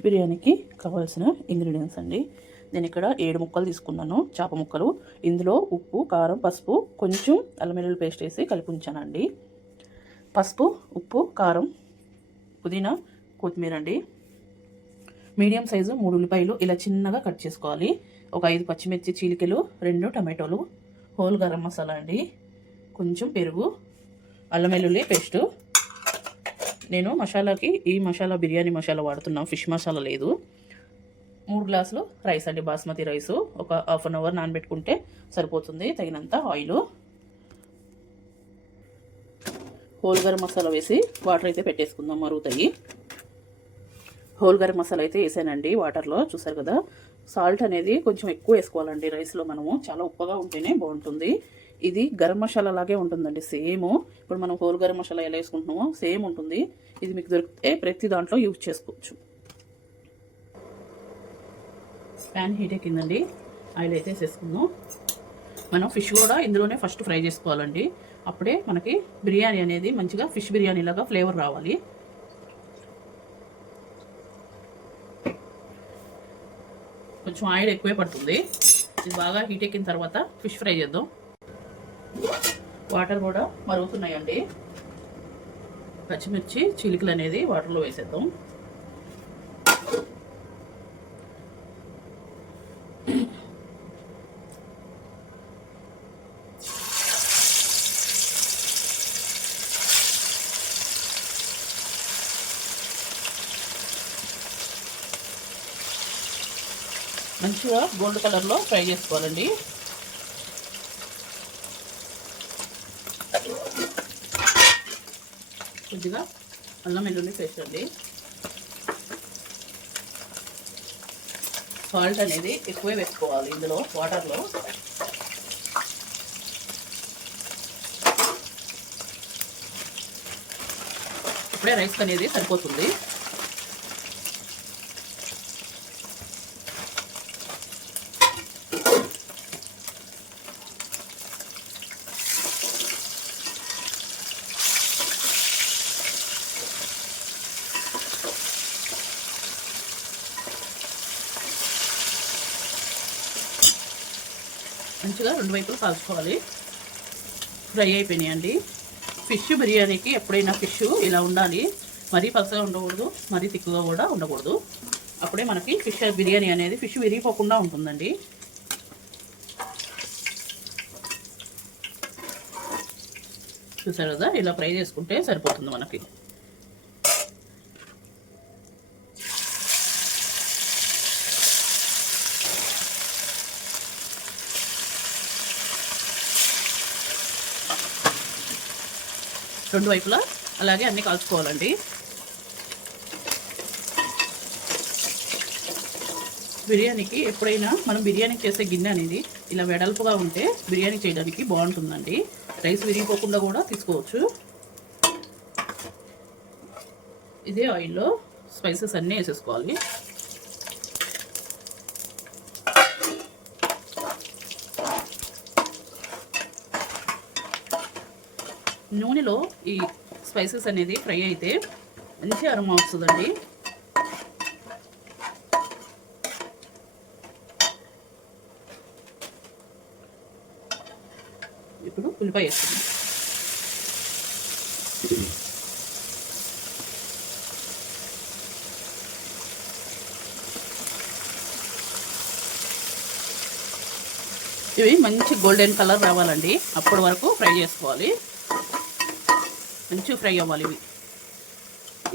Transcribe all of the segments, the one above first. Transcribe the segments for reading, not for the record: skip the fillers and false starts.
Fish బిర్యానీకి కావాల్సిన ingredients అండి. నేను ఇక్కడ 7 ముక్కలు తీసుకున్నాను, చేప ముక్కలు. ఇందులో ఉప్పు, కారం, పసుపు, కొంచెం అల్లం వెల్లుల్లి పేస్ట్ వేసి కలిపి ఉంచానండి. పసుపు, ఉప్పు, కారం, పుదీనా, కొత్తిమీర అండి. మీడియం సైజు 3 ఉల్లిపాయలు ఇలా చిన్నగా కట్ చేసుకోవాలి. ఒక 5 పచ్చిమిర్చి చీలికలు, 2 టమాటోలు, హోల్ గరం మసాలా అండి, కొంచెం పెరుగు, అల్లం వెల్లుల్లి పేస్టు. నేను మసాలాకి ఈ మసాలా బిర్యానీ మసాలా వాడుతున్నాం, ఫిష్ మసాలా లేదు. 3 గ్లాసులు రైస్ అండి, బాస్మతి రైసు. ఒక హాఫ్ అన్ అవర్ నానబెట్టుకుంటే సరిపోతుంది. తగినంత ఆయిల్, హోల్ గరం మసాలా వేసి వాటర్ అయితే పెట్టేసుకుందాం, మరుగుతాయి. హోల్ గరం మసాలా అయితే వేసానండి వాటర్లో, చూసారు కదా. సాల్ట్ అనేది కొంచెం ఎక్కువ వేసుకోవాలండి రైస్లో. మనము చాలా ఉప్పగా ఉంటేనే బాగుంటుంది. ఇది గరం మసాలా లాగే ఉంటుందండి, సేమ్. ఇప్పుడు మనం హోల్ గరం మసాలా ఎలా వేసుకుంటున్నామో సేమ్ ఉంటుంది. ఇది మీకు దొరికితే ప్రతి దాంట్లో యూజ్ చేసుకోవచ్చు. ప్యాన్ హీట్ ఎక్కిందండి, ఆయిల్ అయితే వేసేసుకుందాం. మనం ఫిష్ కూడా ఇందులోనే ఫస్ట్ ఫ్రై చేసుకోవాలండి. అప్పుడే మనకి బిర్యానీ అనేది మంచిగా ఫిష్ బిర్యానీ లాగా ఫ్లేవర్ రావాలి. కొంచెం ఆయిల్ ఎక్కువే పడుతుంది. ఇది బాగా హీట్ ఎక్కిన తర్వాత ఫిష్ ఫ్రై చేద్దాం. వాటర్ కూడా మరుగుతున్నాయండి. పచ్చిమిర్చి చిలుకలు అనేది వాటర్లో వేసేద్దాం. మంచిగా గోల్డ్ కలర్లో ఫ్రై చేసుకోవాలండి. కొద్దిగా అల్లం వెల్లుల్లి పేస్ట్ అండి. సాల్ట్ అనేది ఎక్కువే వేసుకోవాలి ఇందులో వాటర్లో. ఇప్పుడే రైస్ అనేది సరిపోతుంది. మంచిగా 2 వైపులు కాల్చుకోవాలి. ఫ్రై అయిపోయినాయండి. ఫిష్ బిర్యానీకి ఎప్పుడైనా ఫిష్ ఇలా ఉండాలి. మరీ పలసగా ఉండకూడదు, మరీ తిక్కుగా కూడా ఉండకూడదు. అప్పుడే మనకి ఫిష్ బిర్యానీ అనేది ఫిష్ విరిగిపోకుండా ఉంటుందండి. చూసారు కదా, ఇలా ఫ్రై చేసుకుంటే సరిపోతుంది మనకి. రెండు వైపులా అలాగే అన్నీ కాల్చుకోవాలండి. బిర్యానీకి ఎప్పుడైనా మనం బిర్యానీ చేసే గిన్నె అనేది ఇలా వెడల్పుగా ఉంటే బిర్యానీ చేయడానికి బాగుంటుందండి. రైస్ విరిగిపోకుండా కూడా తీసుకోవచ్చు. ఇదే ఆయిల్లో స్పైసెస్ అన్నీ వేసేసుకోవాలి. నూనెలో ఈ స్పైసెస్ అనేది ఫ్రై అయితే మంచి అరోమా వస్తుందండి. ఇప్పుడు ఉల్లిపాయ వేస్తుంది. ఇవి మంచి గోల్డెన్ కలర్ రావాలండి, అప్పటి వరకు ఫ్రై చేసుకోవాలి. మంచిగా ఫ్రై అవ్వాలి ఇవి.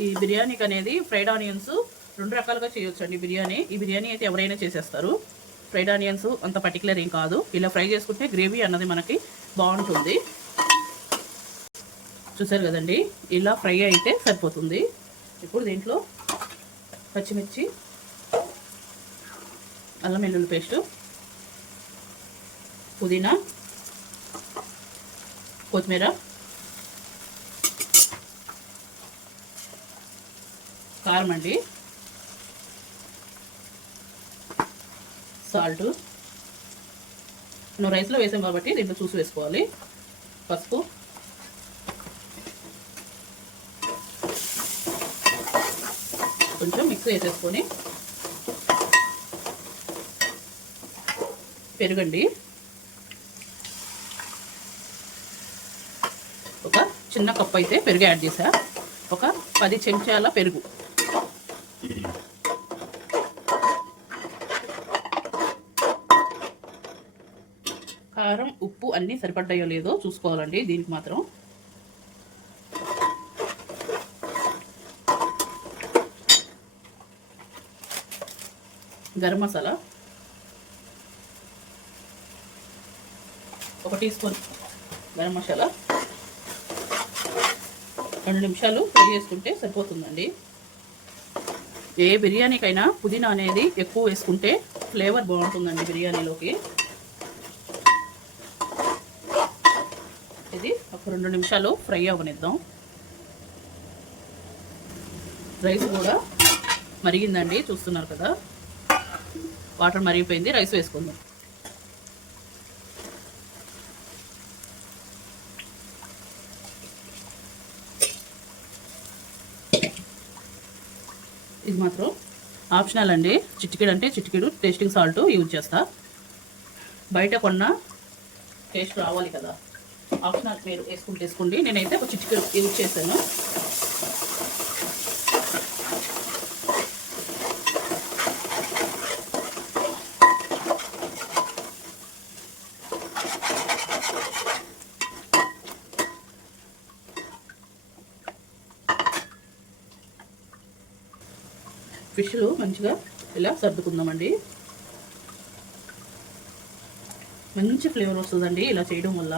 ఈ బిర్యానీకి అనేది ఫ్రైడ్ ఆనియన్స్ 2 రకాలుగా చేయొచ్చు అండి బిర్యానీ. ఈ బిర్యానీ అయితే ఎవరైనా చేసేస్తారు. ఫ్రైడ్ ఆనియన్స్ అంత పర్టికులర్ ఏం కాదు. ఇలా ఫ్రై చేసుకుంటే గ్రేవీ అన్నది మనకి బాగుంటుంది. చూసారు కదండి, ఇలా ఫ్రై అయితే సరిపోతుంది. ఇప్పుడు దీంట్లో పచ్చిమిర్చి, అల్లం వెల్లుల్లి పేస్టు, పుదీనా, కొత్తిమీర, కారం అండి, సాల్ట్. నువ్వు రైస్లో వేసాం కాబట్టి దీంట్లో చూసి వేసుకోవాలి. పసుపు, కొంచెం మిక్స్ చేసేసుకొని పెరుగండి, ఒక చిన్న కప్పు అయితే పెరుగు యాడ్ చేసా, ఒక 10 చెంచాల పెరుగు, కారం ఉప్పు అన్నీ సరిపడ్డాయో లేదో చూసుకోవాలండి దీనికి మాత్రం. గరం మసాలా 1 టీ స్పూన్ గరం మసాలా, 2 నిమిషాలు ఫ్రై చేసుకుంటే సరిపోతుందండి. ఏ బిర్యానీకైనా పుదీనా అనేది ఎక్కువ వేసుకుంటే ఫ్లేవర్ బాగుంటుందండి బిర్యానీలోకి. ఇది ఒక 2 నిమిషాలు ఫ్రై అవ్వనిద్దాం. రైస్ కూడా మరిగిందండి, చూస్తున్నారు కదా, వాటర్ మరిగిపోయింది. రైస్ వేసుకుందాం. ఇది మాత్రం ఆప్షనల్ అండి, చిటికెడు అంటే చిటికెడు టేస్టింగ్ సాల్ట్ యూజ్ చేస్తా. బయట కొన్న టేస్ట్ రావాలి కదా, ఆప్షనల్, మీరు వేసుకోండి. నేనైతే ఒక చిటికెడు యూజ్ చేశాను. ఫిష్లు మంచిగా ఇలా సర్దుకుందామండి. మంచి ఫ్లేవర్ వస్తుందండి ఇలా చేయడం వల్ల.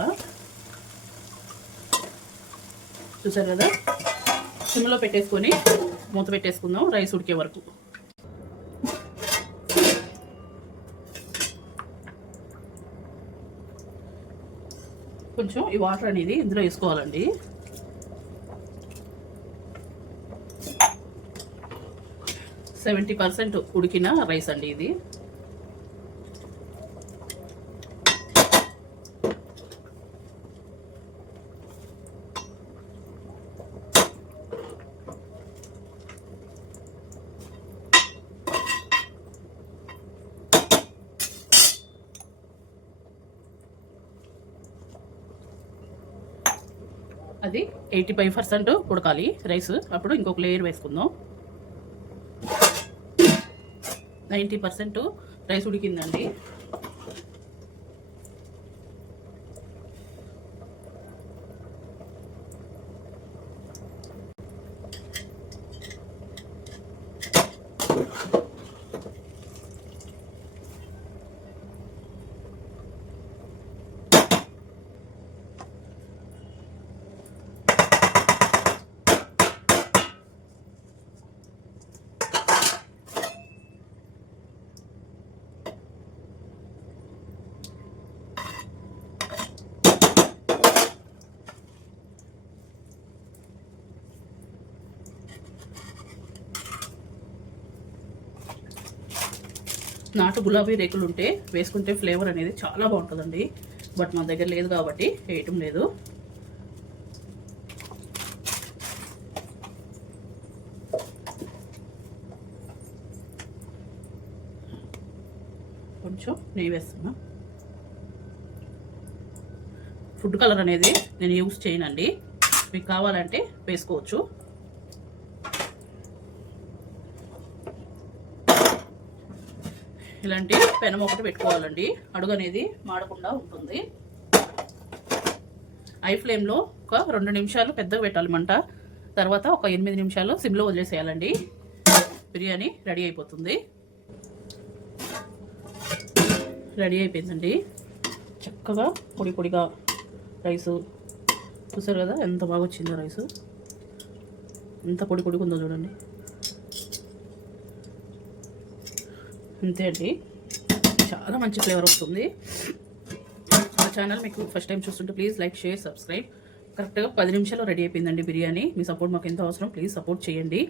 చూసారు కదా, సిమ్లో పెట్టేసుకొని మూత పెట్టేసుకుందాం రైస్ ఉడికే వరకు. కొంచెం ఈ వాటర్ అనేది ఇందులో వేసుకోవాలండి. అది 70% ఉడికిన రైస్ అండి ఇది. అది 85% ఉడకాలి రైస్. అప్పుడు ఇంకొక లేయర్ వేసుకుందాం. 90% రైస్ ఉడికిందండి. నాటు గులాబీ రేకులు ఉంటే వేసుకుంటే ఫ్లేవర్ అనేది చాలా బాగుంటుందండి. బట్ మా దగ్గర లేదు కాబట్టి వేయటం లేదు. కొంచెం నెయ్యి వేస్తున్నా. ఫుడ్ కలర్ అనేది నేను యూజ్ చేయనండి, మీకు కావాలంటే వేసుకోవచ్చు. ఇలాంటి పెనం ఒకటి పెట్టుకోవాలండి, అడుగు అనేది మాడకుండా ఉంటుంది. ఐ ఫ్లేమ్లో ఒక 2 నిమిషాలు పెద్దగా పెట్టాలి మంట. తర్వాత ఒక 8 నిమిషాలు సిమ్లో వదిలేసేయాలండి. బిర్యానీ రెడీ అయిపోతుంది. రెడీ అయిపోయిందండి. చక్కగా పొడి పొడిగా రైసు చూసారు కదా ఎంత బాగా వచ్చిందో. రైసు ఎంత పొడి పొడిగా ఉందో చూడండి. అంతే అండి, చాలా మంచి ఫ్లేవర్ వస్తుంది. మా ఛానల్ మీకు ఫస్ట్ టైం చూస్తుంటే ప్లీజ్ లైక్, షేర్, సబ్స్క్రైబ్. కరెక్ట్గా 10 నిమిషాల్లో రెడీ అయిపోయిందండి బిర్యానీ. మీ సపోర్ట్ మాకు ఎంతో అవసరం, ప్లీజ్ సపోర్ట్ చేయండి.